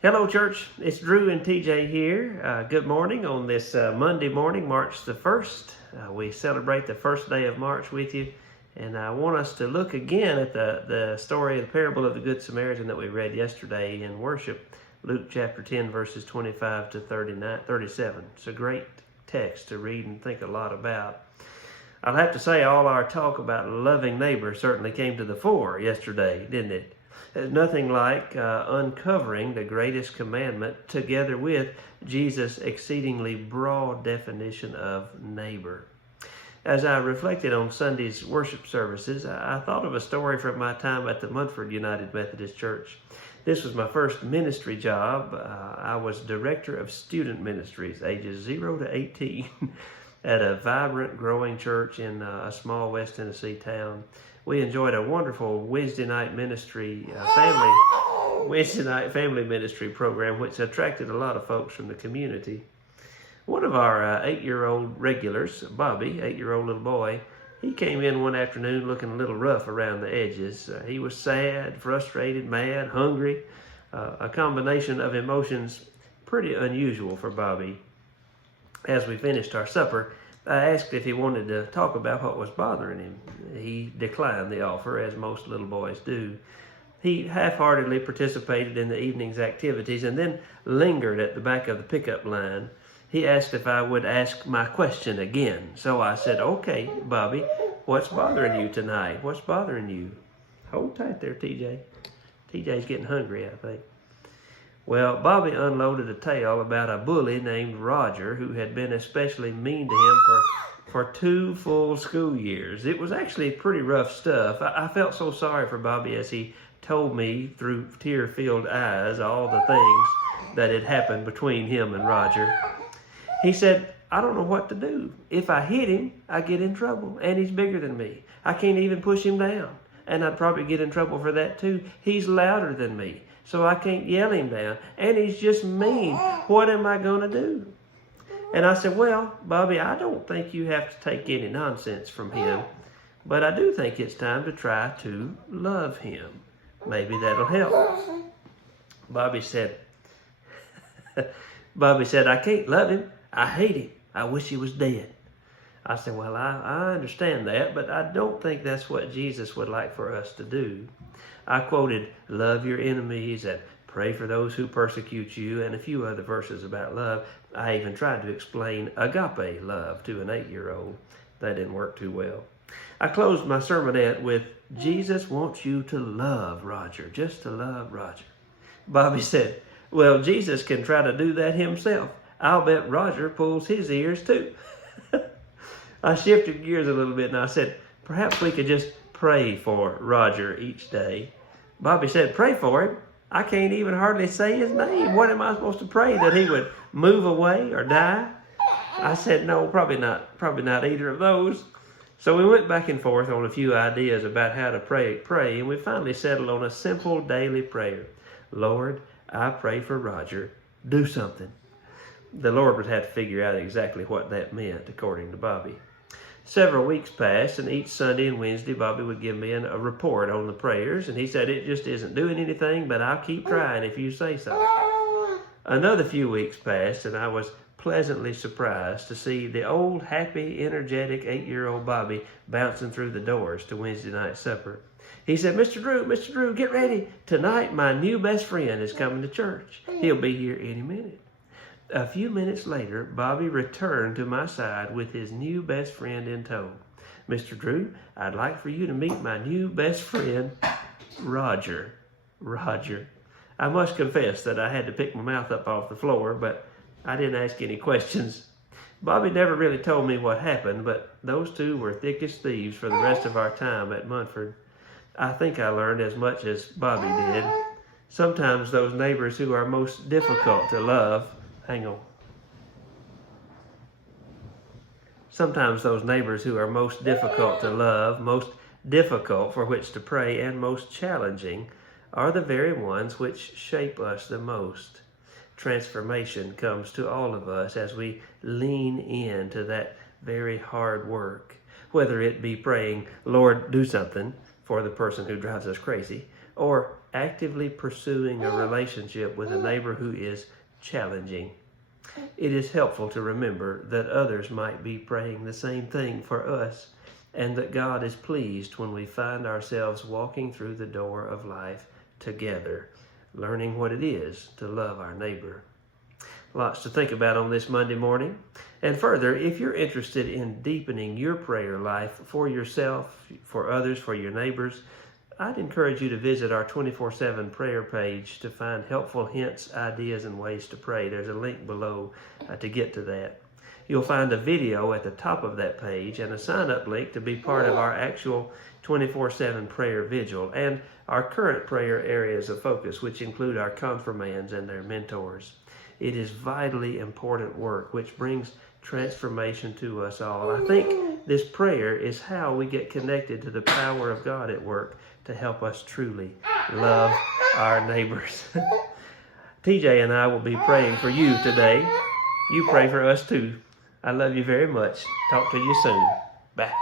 Hello, church. It's Drew and TJ here. Good morning on this Monday morning, March the 1st. We celebrate the first day of March with you. And I want us to look again at the story of the parable of the Good Samaritan that we read yesterday in worship. Luke chapter 10, verses 25 to 37. It's a great text to read and think a lot about. I'll have to say all our talk about loving neighbor certainly came to the fore yesterday, didn't it? There's nothing like uncovering the greatest commandment together with Jesus' exceedingly broad definition of neighbor. As I reflected on Sunday's worship services, I thought of a story from my time at the Munford United Methodist Church. This was my first ministry job. I was director of student ministries, ages 0 to 18, at a vibrant, growing church in a small West Tennessee town. We enjoyed a wonderful Wednesday night family ministry program, which attracted a lot of folks from the community. One of our 8-year-old regulars, Bobby, 8-year-old little boy, he came in one afternoon looking a little rough around the edges. He was sad, frustrated, mad, hungry, a combination of emotions pretty unusual for Bobby. As we finished our supper, I asked if he wanted to talk about what was bothering him. He declined the offer, as most little boys do. He half-heartedly participated in the evening's activities and then lingered at the back of the pickup line. He asked if I would ask my question again. So I said, "Okay, Bobby, what's bothering you tonight? What's bothering you?" Hold tight there, TJ. TJ's getting hungry, I think. Well, Bobby unloaded a tale about a bully named Roger who had been especially mean to him for 2 full school years. It was actually pretty rough stuff. I felt so sorry for Bobby as he told me through tear-filled eyes all the things that had happened between him and Roger. He said, "I don't know what to do. If I hit him, I get in trouble, and he's bigger than me. I can't even push him down, and I'd probably get in trouble for that too. He's louder than me, so I can't yell him down, and he's just mean. What am I going to do?" And I said, "Well, Bobby, I don't think you have to take any nonsense from him, but I do think it's time to try to love him. Maybe that'll help." Bobby said, "I can't love him. I hate him. I wish he was dead." I said, "Well, I understand that, but I don't think that's what Jesus would like for us to do." I quoted, "Love your enemies and pray for those who persecute you," and a few other verses about love. I even tried to explain agape love to an 8-year-old. That didn't work too well. I closed my sermonette with, "Jesus wants you to love Roger, just to love Roger." Bobby said, "Well, Jesus can try to do that himself. I'll bet Roger pulls his ears too." I shifted gears a little bit and I said, "Perhaps we could just pray for Roger each day." Bobby said, "Pray for him? I can't even hardly say his name. What am I supposed to pray? That he would move away or die?" I said, "No, probably not either of those." So we went back and forth on a few ideas about how to pray, and we finally settled on a simple daily prayer. "Lord, I pray for Roger. Do something." The Lord would have to figure out exactly what that meant, according to Bobby. Several weeks passed, and each Sunday and Wednesday, Bobby would give me a report on the prayers, and he said, "It just isn't doing anything, but I'll keep trying if you say so." Another few weeks passed, and I was pleasantly surprised to see the old, happy, energetic 8-year-old Bobby bouncing through the doors to Wednesday night supper. He said, Mr. Drew, get ready. Tonight, my new best friend is coming to church. He'll be here any minute." A few minutes later, Bobby returned to my side with his new best friend in tow. "Mr. Drew, I'd like for you to meet my new best friend, Roger." Roger. I must confess that I had to pick my mouth up off the floor, but I didn't ask any questions. Bobby never really told me what happened, but those two were thick as thieves for the rest of our time at Munford. I think I learned as much as Bobby did. Sometimes those neighbors who are most difficult to love, Sometimes those neighbors who are most difficult to love, most difficult for which to pray, and most challenging are the very ones which shape us the most. Transformation comes to all of us as we lean into that very hard work, whether it be praying, "Lord, do something," for the person who drives us crazy, or actively pursuing a relationship with a neighbor who is challenging. It is helpful to remember that others might be praying the same thing for us, and that God is pleased when we find ourselves walking through the door of life together, learning what it is to love our neighbor. Lots to think about on this Monday morning. And further, if you're interested in deepening your prayer life for yourself, for others, for your neighbors, I'd encourage you to visit our 24/7 prayer page to find helpful hints, ideas, and ways to pray. There's a link below to get to that. You'll find a video at the top of that page and a sign-up link to be part of our actual 24/7 prayer vigil and our current prayer areas of focus, which include our confirmands and their mentors. It is vitally important work which brings transformation to us all. I think this prayer is how we get connected to the power of God at work to help us truly love our neighbors. TJ and I will be praying for you today. You pray for us too. I love you very much. Talk to you soon. Bye.